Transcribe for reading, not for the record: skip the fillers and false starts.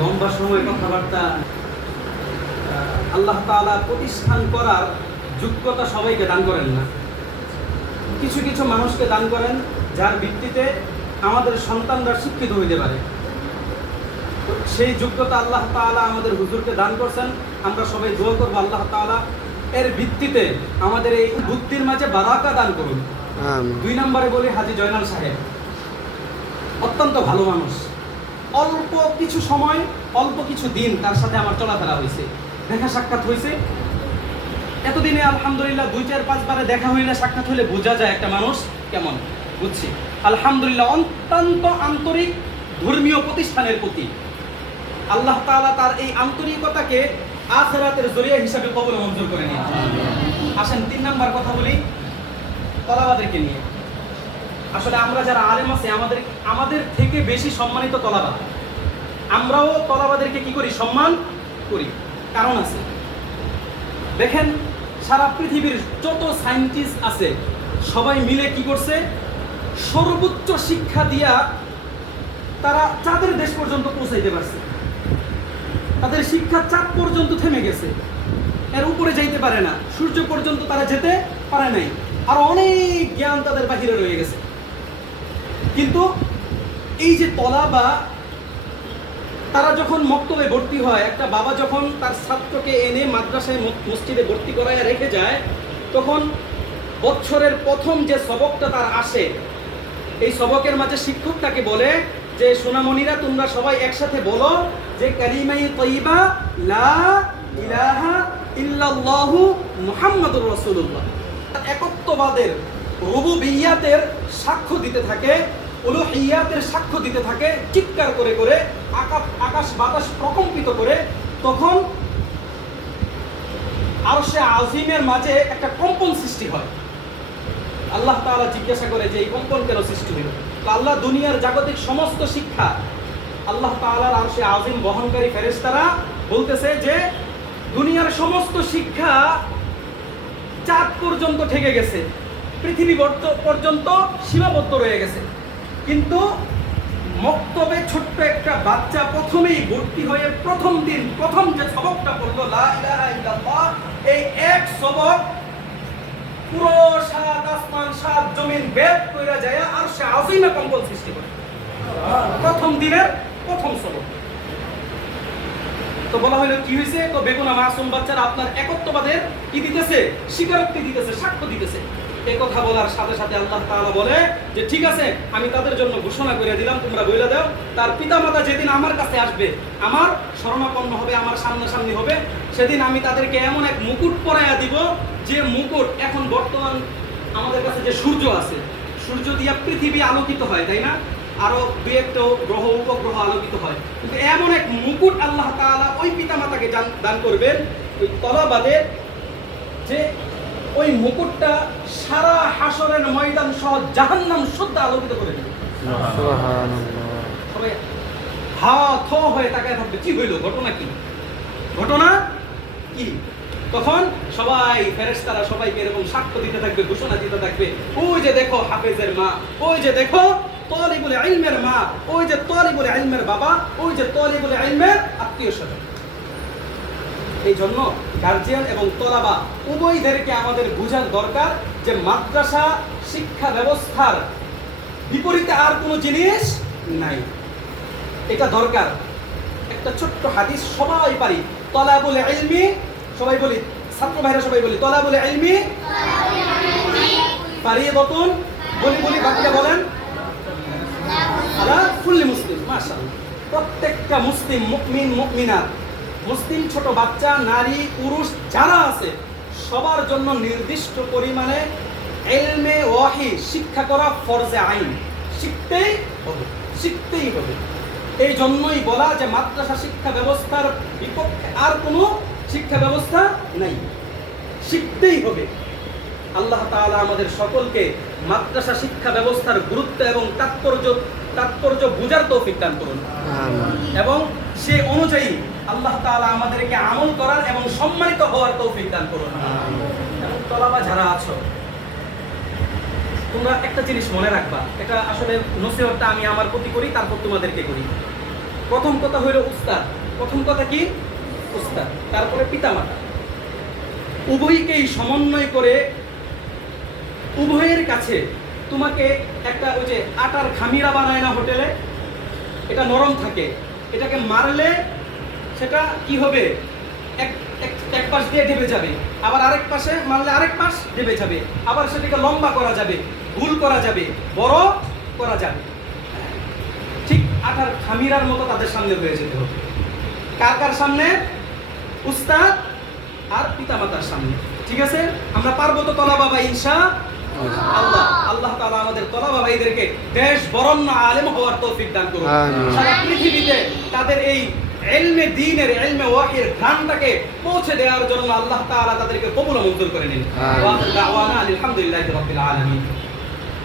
লম্বা সময় কথাবার্তা আল্লাহ তাআলা প্রতিষ্ঠান করার যোগ্যতা সবাইকে দান করেন না। কিছু কিছু মানুষকে দান করেন যার ভিত্তিতে আমাদের সন্তানরা শিক্ষিত হইতে পারে। সেই যোগ্যতা আল্লাহ তাআলা আমাদের হুজুরকে দান করছেন। আমরা সবাই দোয়া করবো আল্লাহ তাআলা এর ভিত্তিতে আমাদের এই বুদ্ধির মাঝে বারাকা দান করুন। 2 নম্বরে বলি হাজী জয়নাল সাহেব অত্যন্ত ভালো মানুষ। অল্প কিছু সময়, অল্প কিছু দিন তার সাথে আমার চলাফেরা হয়েছে, দেখা সাক্ষাৎ হয়েছে। এতদিনে আলহামদুলিল্লাহ 2-4-5 বারে দেখা হইলে, সাক্ষাৎ হইলে বোঝা যায় একটা মানুষ কেমন, বুঝছি। আলহামদুলিল্লাহ অত্যন্ত আন্তরিক ধর্মীয় প্রতিষ্ঠানের প্রতি আল্লাহ তাআলা তার এই আন্তরিকতাকে আখিরাতের জরিয়া হিসাবে কবুল মঞ্জুর করে নিন। আসেন 3 নাম্বার কথা বলি তলাবাদেরকে নিয়ে। আসলে আমরা যারা আলেম আছে আমাদের থেকে বেশি সম্মানিত তলাবা। আমরাও তলাবাদেরকে কি করি? সম্মান করি। কারণ আছে, দেখেন সারা পৃথিবীর যত সায়েন্টিস্ট আছে সবাই মিলে কি করছে? সর্বোচ্চ শিক্ষা দিয়া তারা চাঁদের দেশ পর্যন্ত পৌঁছাইতে পারছে। তাদের শিক্ষা চাঁদ পর্যন্ত থেমে গেছে, এর উপরে যাইতে পারে না, সূর্য পর্যন্ত তারা যেতে পারে নাই। আর অনেক জ্ঞান তাদের বাহিরে রয়ে গেছে। কিন্তু এই যে তলাবা, তারা যখন মক্তবে ভর্তি হয়, একটা বাবা যখন তার ছাত্রকে এনে মাদ্রাসায় মসজিদে ভর্তি করায় রেখে যায়, তখন বছরের প্রথম যে সবকটা তার আসে, এই সবকের মাঝে শিক্ষক তাকে বলে যে সোনামণিরা তোমরা সবাই একসাথে বলো যে কালিমায়ে তাইয়্যিবা লা ইলাহা ইল্লাল্লাহু মুহাম্মাদুর রাসূলুল্লাহ। একত্ববাদের রুবুবিয়্যাতের সাক্ষ্য দিতে থাকে, উলুহিয়্যাতের সাক্ষ্য দিতে থাকে, চিৎকার করে করে আকাশ বাতাস প্রকম্পিত করে। তখন আরশে আজিমের মাঝে একটা কম্পন সৃষ্টি হয়। আল্লাহ তাআলা জিজ্ঞাসা করে যে এই কম্পন কেন সৃষ্টি হলো? আল্লাহ দুনিয়ার জাগতিক সমস্ত শিক্ষা আল্লাহ তাআলার আরশে আজিম বহনকারী ফেরেশতারা বলতেছে যে দুনিয়ার সমস্ত শিক্ষা চাঁদ পর্যন্ত ঠেকে গেছে, পৃথিবী পর্যন্ত সীমাবদ্ধ রয়ে গেছে। কিন্তু মক্তবে ছোট্ট একটা বাচ্চা প্রথমেই ভর্তি হয়ে প্রথম দিন প্রথম যে সবকটা পড়লো লা ইলাহা ইল্লাল্লাহ, এই এক সবক পুরো 7 আসমান 7 জমিন বেদ কইরা যায় আরশে আজিমে কম্পন সৃষ্টি করে। প্রথম দিনের প্রথম সবক। তো বলা হলো কি হয়েছে? তো বেগুনা মাসুম বাচ্চারা আপনার একত্ববাদের কি দিতেছে? স্বীকারোক্তি দিতেছে, সাক্ষ্য দিতেছে। এই কথা বলার সাথে সাথে আল্লাহ তাআলা বলে যে ঠিক আছে, আমি তাদের জন্য ঘোষণা করে দিলাম, তোমরা বইলা দাও, তার পিতামাতা যেদিন আমার কাছে আসবে, আমার শরণাপন্ন হবে, আমার সামনাসামনি হবে, সেদিন আমি তাদেরকে এমন এক মুকুট পরাইয়া দিব, যে মুকুট এখন বর্তমান আমাদের কাছে যে সূর্য আছে, সূর্য দিয়া পৃথিবী আলোকিত হয়, তাই না? আরো 2-1টা গ্রহ উপগ্রহ আলোকিত হয়, কিন্তু এমন এক মুকুট আল্লাহ তাআলা ওই পিতামাতাকে দান করবেন, ওই তলাবাদের, যে ওই মুকুটটা সারা হাসরের ময়দান সহ জাহান্নাম শুদ্ধ আলোকিত করে দেবে। সুবহানাল্লাহ। সবাই হা থ হয়ে তাকায় থাকবে, কি হইল, ঘটনা কি, ঘটনা কি? তখন সবাই ফেরেশতারা সবাইকে এরকম সাক্ষ্য দিতে থাকবে, ঘোষণা দিতে থাকবে, ওই যে দেখো হাফেজের মা, ওই যে দেখো তালিবুল ইলমের মা, ওই যে তালিবুল ইলমের বাবা, ওই যে তালিবুল ইলমের আত্মীয়স্বজন। এই জন্য গার্জিয়ান এবং তলাবা উভয়দেরকে আমাদের বোঝার দরকার যে মাদ্রাসা শিক্ষা ব্যবস্থার বিপরীতে আর কোনো জিনিস নাই। এটা দরকার। একটা ছোট্ট হাদিস সবাই পারি, তলাবুল ইলমি, সবাই বলি, ছাত্র ভাইরা সবাই বলি তলাবুল ইলমি ফারিদাতুন, বলি বাকিরা বলেন আলা কুল্লি মুসলিম। মাশাআল্লাহ, প্রত্যেকটা মুসলিম মুমিন মুমিনাত, মুসলিম ছোট বাচ্চা, নারী, পুরুষ যারা আছে সবার জন্য নির্দিষ্ট পরিমাণে ইলমে ওয়াহি শিক্ষা করা ফরজে আইন। শিখতেই হবে। এই জন্যই বলা যে মাদ্রাসা শিক্ষা ব্যবস্থার বিপক্ষে আর কোনো শিক্ষা ব্যবস্থা নাই, শিখতেই হবে। আল্লাহ তাআলা আমাদের সকলকে মাদ্রাসা শিক্ষা ব্যবস্থার গুরুত্ব এবং তাৎপর্য বুঝার তৌফিক দান করুন, এবং সে অনুযায়ী আল্লাহ তাআলা আমাদেরকে আমল করার এবং সম্মানিত হওয়ার তৌফিক দান করুন। এবং তলাবা যারা আছো তোমরা একটা জিনিস মনে রাখবা, এটা আসলে নসিহতটা আমি আমার প্রতি করি, তারপর তোমাদেরকে করি। প্রথম কথা হইল উস্তাদ। প্রথম কথা কি? উস্তাদ। তারপরে পিতামাতা। উভয়কেই সমন্বয় করে উভয়ের কাছে তোমাকে একটা ওই যে আটার খামিরা বানায় না হোটেলে, এটা নরম থাকে, এটাকে মারলে সেটা কি হবে, এক পাশ দিয়ে ঢেবে যাবে, আবার আরেক পাশে মারলে আরেক পাশ ঢেবে যাবে, আবার সেটাকে লম্বা করা যাবে, ভুল করা যাবে, বড় করা যাবে। ঠিক আটার খামিরার মতো তাদের সামনে হয়ে যেতে হবে। কার কার সামনে? উস্তাদ আর পিতামাতার সামনে। ঠিক আছে, আমরা পারবো তো তলা বাবা ইনশাআল্লাহ। আল্লাহ তাআলা আমাদের তলা বাবাইদেরকে দেশ বরণ্য আলেম হওয়ার তৌফিক দান করুন। সারা পৃথিবীতে তাদের এই ইলমে দ্বীনের, ইলমে ওয়াহির ঘ্রাণটাকে পৌঁছে দেওয়ার জন্য আল্লাহ তাআলা তাদেরকে কবুল ও মঞ্জুর করে নিন। ওয়া আখিরু দাওয়ানা আলহামদুলিল্লাহি রাব্বিল আলামিন।